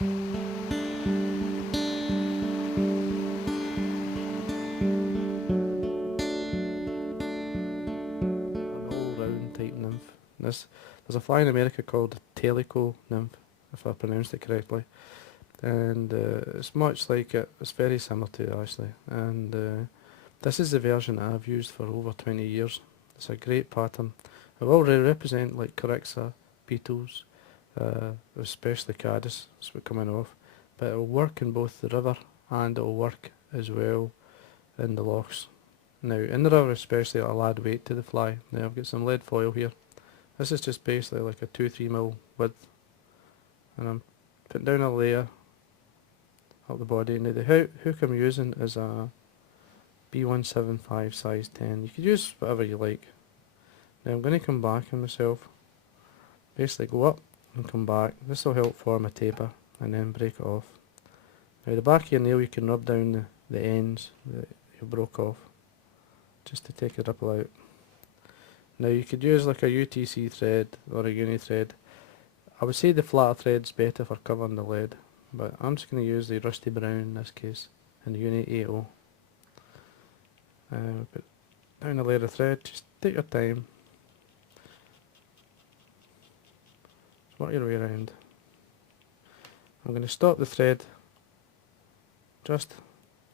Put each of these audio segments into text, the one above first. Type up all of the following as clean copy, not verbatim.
All-round type nymph. There's a fly in America called the Tellico Nymph, if I pronounced it correctly, and it's much like it. It's very similar to it actually, and this is the version I've used for over 20 years. It's a great pattern. It will represent like Corixa, beetles, especially caddis, that's what coming off, but it will work in both the river and it will work as well in the lochs. Now in the river especially it'll add weight to the fly. Now I've got some lead foil here. This is just basically like a 2-3 mm width, and I'm putting down a layer up the body. Now the hook I'm using is a B175 size 10. You could use whatever you like. Now I'm going to come back on myself, basically go up and come back. This will help form a taper and then break it off. Now the back of your nail you can rub down the ends that you broke off, just to take the ripple out. Now you could use like a UTC thread or a uni thread. I would say the flatter thread's better for covering the lead, but I'm just going to use the rusty brown in this case, and the uni 80. Put down a layer of thread, just take your time. Work your way around. I'm going to stop the thread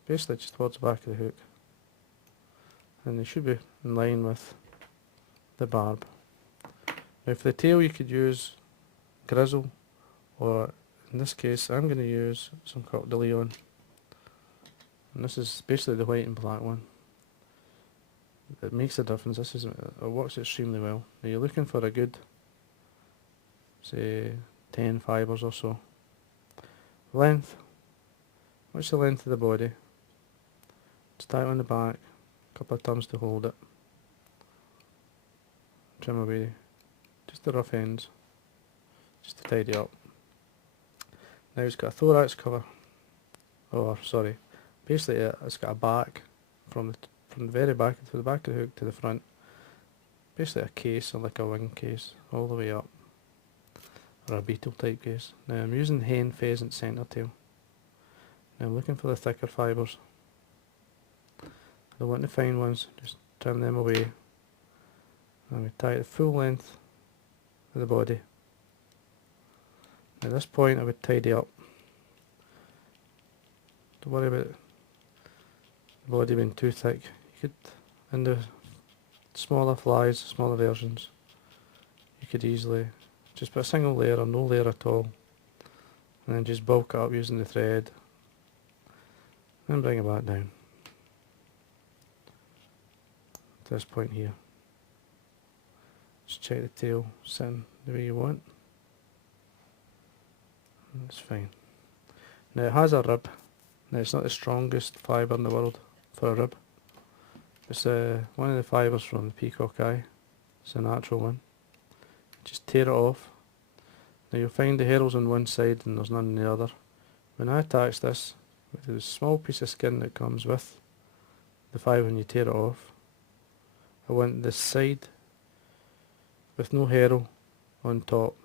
basically just towards the back of the hook, and they should be in line with the barb. Now for the tail you could use grizzle, or in this case I'm going to use some Coq de Leon, and this is basically the white and black one. It makes a difference. It works extremely well. Now you're looking for a good, say 10 fibres or so. Length, what's the length of the body? Just tie it on the back, a couple of turns to hold it. Trim away just the rough ends, just to tidy up. Now it's got a thorax cover, or sorry, basically it's got a back from the very back to the back of the hook to the front. Basically a case, or like a wing case, all the way up, or a beetle type case. Now I'm using hen pheasant centre tail. Now I'm looking for the thicker fibres. I don't want the fine ones, just trim them away. And we tie it full length of the body. At this point I would tidy up. Don't worry about the body being too thick. You could, in the smaller flies, smaller versions, you could easily just put a single layer or no layer at all, and then just bulk it up using the thread, and bring it back down to this point here. Just check the tail sitting the way you want. That's fine. Now it has a rib. Now it's not the strongest fibre in the world for a rib. It's one of the fibres from the peacock eye. It's a natural one. Just tear it off. Now you'll find the hair's on one side and there's none on the other. When I attach this with the small piece of skin that comes with the fibre when you tear it off, I want this side with no harrow on top.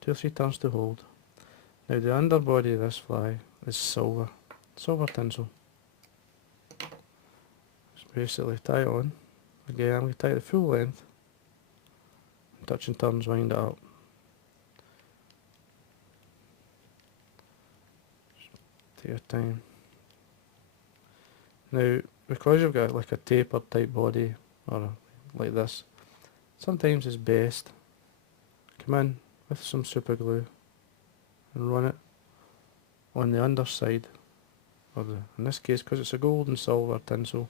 2 or 3 turns to hold. Now the underbody of this fly is silver tinsel. Just basically tie it on. Again I'm going to tie it the full length. Touch and turns, wind it up. Just take your time. Now because you've got like a tapered type body, or like this, sometimes it's best come in with some super glue and run it on the underside, or in this case because it's a gold and silver tinsel,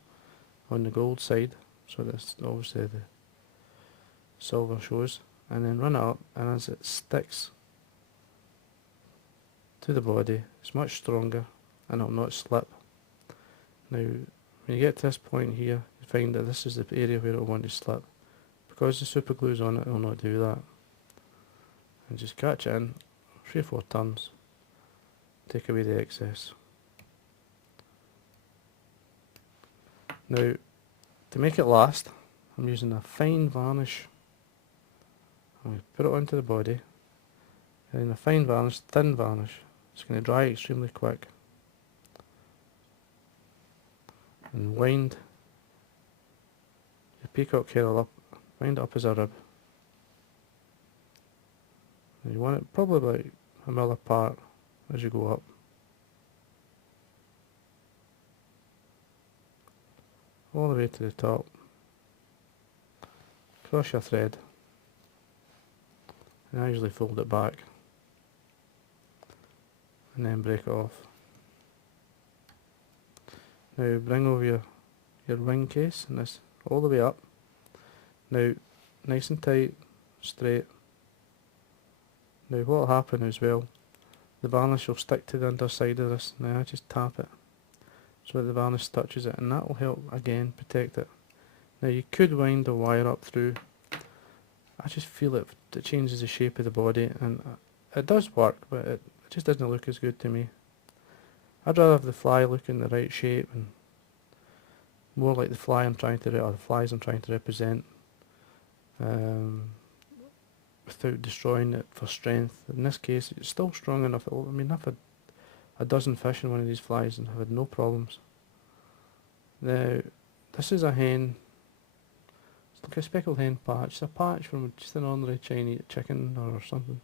on the gold side, so that's obviously the silver shows, and then run it up, and as it sticks to the body it's much stronger and it'll not slip. Now when you get to this point here you find that this is the area where it'll want to slip. Because the super glue's on it, it'll not do that. And just catch it in 3 or 4 turns, take away the excess. Now to make it last I'm using a fine varnish. I'm going to put it onto the body, And a fine varnish, thin varnish. It's going to dry extremely quick. And wind your peacock herald up, wind it up as a rib. And you want it probably about a mil apart as you go up. All the way to the top. Cross your thread. And I usually fold it back. And then break it off. Now bring over your wing case and this all the way up. Now nice and tight, straight. Now what will happen as well, the varnish will stick to the underside of this. Now I just tap it so that the varnish touches it, and that will help again protect it. Now you could wind the wire up through. I just feel it changes the shape of the body, and it does work, but it just doesn't look as good to me. I'd rather have the fly look in the right shape and more like the fly I'm trying to, or the flies I'm trying to represent, without destroying it for strength. In this case, it's still strong enough. I mean, I've had a dozen fish in one of these flies and I've had no problems. Now, this is a hen. It's like a speckled hen patch. It's a patch from just an ordinary Chinese chicken or something.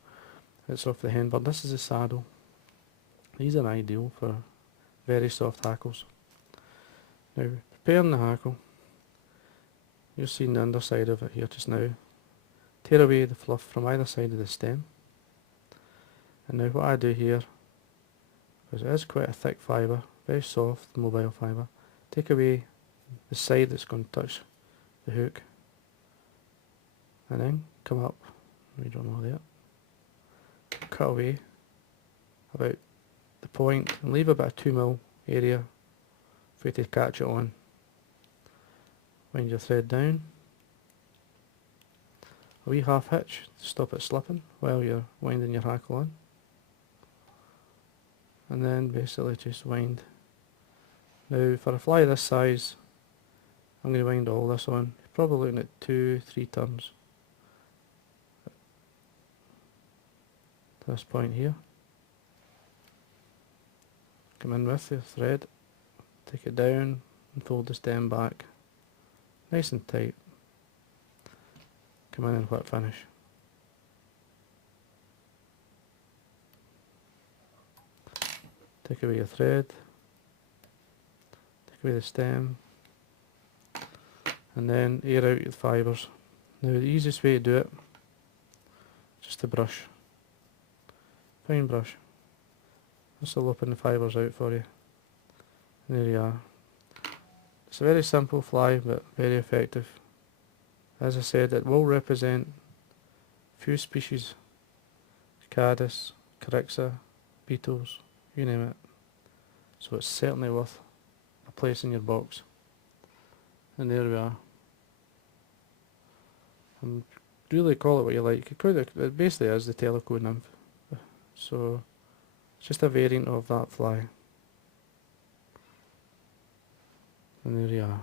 It's off the hen bird. This is the saddle. These are ideal for very soft hackles. Now, preparing the hackle, you're seeing the underside of it here just now. Tear away the fluff from either side of the stem. And now what I do here, because it is quite a thick fibre, very soft, mobile fibre, take away the side that's going to touch the hook, and then come up, we don't know there, cut away about the point and leave about a 2mm area for you to catch it on. Wind your thread down, a wee half hitch to stop it slipping while you're winding your hackle on, and then basically just wind. Now for a fly this size, I'm going to wind all this on. You're probably looking at 2-3 turns to this point here. Come in with your thread, take it down and fold the stem back nice and tight. Come in and whip finish. Take away your thread, take away the stem, and then air out your fibres. Now the easiest way to do it, just to brush, fine brush. This will open the fibres out for you. And there you are. It's a very simple fly but very effective. As I said, it will represent few species, Cadis, Carixa, beetles, you name it. So it's certainly worth a place in your box. And there we are. And really call it what you like. It basically is the Tellico Nymph. So it's just a variant of that fly. And there you are.